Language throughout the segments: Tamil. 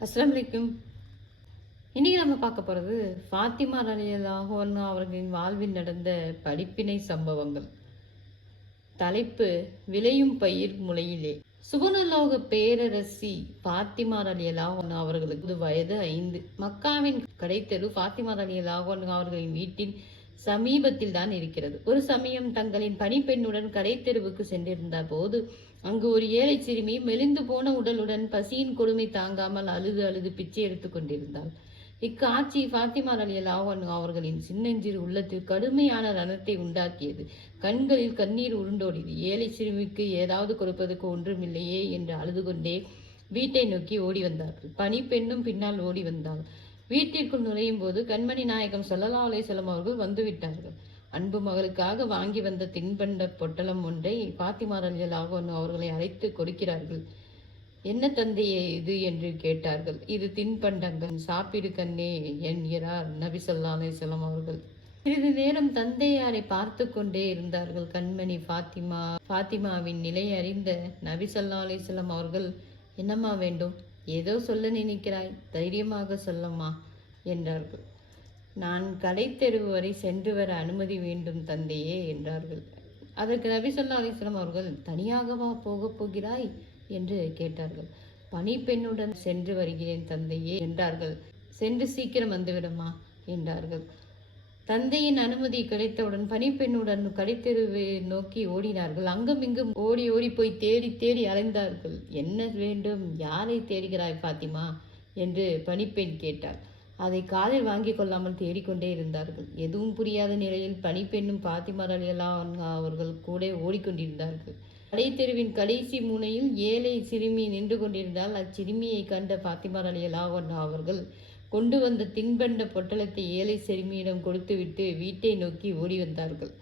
அஸ்லாம் வலைக்கும் இன்னைக்கு நம்ம பார்க்க போகிறது ஃபாத்திமா ரலியல்லாஹு அவர்களின் வாழ்வில் நடந்த படிப்பினை சம்பவங்கள். தலைப்பு விளையும் பயிர் முளையிலே. சுவனலோக பேரரசி பாத்திமா ரலியல்லாஹு அவர்களுக்கு. வயது ஐந்து. மக்காவின் கடைத்தெரு ஃபாத்திமா ரலியல்லாஹு அவர்களின் வீட்டின் சமீபத்தில் தான் இருக்கிறது. ஒரு சமயம் தங்களின் பணிப்பெண்ணுடன் கடைத்தெருவுக்கு சென்றிருந்த போது அங்கு ஒரு ஏழை சிறுமி மெலிந்து போன உடலுடன் பசியின் கொடுமை தாங்காமல் அழுது அழுது பிச்சை எடுத்து கொண்டிருந்தாள். இக்காட்சி ஃபாத்திமா அலி அல்லாஹன் அவர்களின் சின்னஞ்சிறு உள்ளத்தில் கடுமையான ரணத்தை உண்டாக்கியது. கண்களில் கண்ணீர் உருண்டோடியது. ஏழை சிறுமிக்கு ஏதாவது கொடுப்பதற்கு ஒன்றுமில்லையே என்று அழுது கொண்டே வீட்டை நோக்கி ஓடி வந்தார்கள். பனிப்பெண்ணும் பின்னால் ஓடி வந்தாள். வீட்டிற்குள் நுழையும் போது கண்மணி நாயகம் சொல்லலா அலைஹி அவர்கள் வந்துவிட்டார்கள். அன்பு மகளுக்காக வாங்கி வந்த தின்பண்ட பொட்டலம் ஒன்றை பாத்திமா ரஞ்சலாக அன்ஹு அவர்களை அழைத்து கொடுக்கிறார்கள். என்ன தந்தையே இது? என்று கேட்டார்கள். இது தின்பண்டங்கள். சாப்பிடு கண்ணே என்கிறார் நபி ஸல்லல்லாஹு அலைஹி அவர்கள். சிறிது நேரம் தந்தையாரை பார்த்து கொண்டே இருந்தார்கள் கண்மணி ஃபாத்திமா ஃபாத்திமாவின் நிலை அறிந்த நபி ஸல்லல்லாஹு அலைஹி அவர்கள் என்னம்மா வேண்டும்? ஏதோ சொல்ல நினைக்கிறாய் தைரியமாக சொல்லம்மா என்றார்கள். நான் கடைத்தெருவு வரை சென்று வர அனுமதி வேண்டும் தந்தையே என்றார்கள். அதற்கு நபி சொல்லா அலிஸ்லாம் அவர்கள் தனியாகவா போகப் போகிறாய்? என்று கேட்டார்கள். பணிப்பெண்ணுடன் சென்று வருகிறேன் தந்தையே என்றார்கள். சென்று சீக்கிரம் வந்துவிடுமா? என்றார்கள். தந்தையின் அனுமதி கிடைத்தவுடன் பனிப்பெண்ணுடன் கடைத்தெருவை நோக்கி ஓடினார்கள். அங்கும் இங்கும் ஓடி ஓடி போய் தேடி தேடி அலைந்தார்கள். என்ன வேண்டும்? யாரை தேடுகிறாய் பாத்திமா என்று பனிப்பெண் கேட்டார் அதை காதில் வாங்கி கொள்ளாமல் தேடிக்கொண்டே இருந்தார்கள். எதுவும் புரியாத நிலையில் பனிப்பெண்ணும் பாத்திமா அலியெல்லாம் அவர்கள் கூட ஓடிக்கொண்டிருந்தார்கள். கடைத்தெருவின் கடைசி முனையில் ஏழை சிறுமி நின்று கொண்டிருந்தால் அச்சிறுமியை கண்ட பாத்திமா அலியெல்லாம் அவர்கள் கொண்டு வந்த தின்பண்ட பொட்டலத்தை ஏழை சிறுமியிடம் கொடுத்துவிட்டு வீட்டை நோக்கி ஓடி வந்தார்கள்.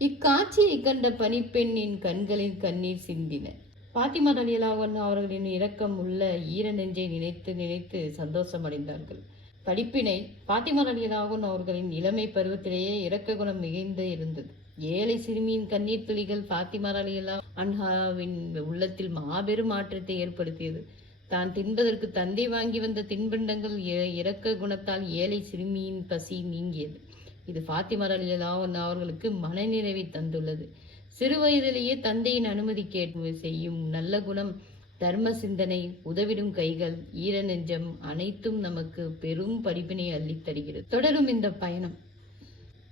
இக்காட்சியை கண்ட பனிப்பெண்ணின் கண்களில் கண்ணீர் சிந்தின. பாத்திமா ரலியலாவன் அவர்களின் இரக்கம் உள்ள ஈர நெஞ்சை நினைத்து நினைத்து சந்தோஷமடைந்தார்கள். படிப்பினை பாத்திமா ரலியலாவன் அவர்களின் இளமை பருவத்திலேயே இரக்க குணம் மிகுந்து இருந்தது. ஏழை சிறுமியின் கண்ணீர் துளிகள் பாத்திமா ரலியலா அன்ஹாவின் உள்ளத்தில் மாபெரும் மாற்றத்தை ஏற்படுத்தியது. தான் தின்பதற்கு தந்தை வாங்கி வந்த தின்பண்டங்கள் இறக்க குணத்தால் ஏழை சிறுமியின் பசி நீங்கியது. இது ஃபாத்திமா அலியலாவன் அவர்களுக்கு மனநிறைவை தந்துள்ளது. சிறு வயதிலேயே தந்தையின் அனுமதி கேட்டு செய்யும் நல்ல குணம் தர்ம சிந்தனை உதவிடும் கைகள் ஈர நெஞ்சம் அனைத்தும் நமக்கு பெரும் படிப்பினை அள்ளித் தருகிறது. தொடரும் இந்த பயணம்.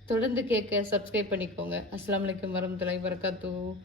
தொடர்ந்து கேட்க சப்ஸ்கிரைப் பண்ணிக்கோங்க. அஸ்லாம் வலைக்கம் வரமத்துல வரகாத்தூ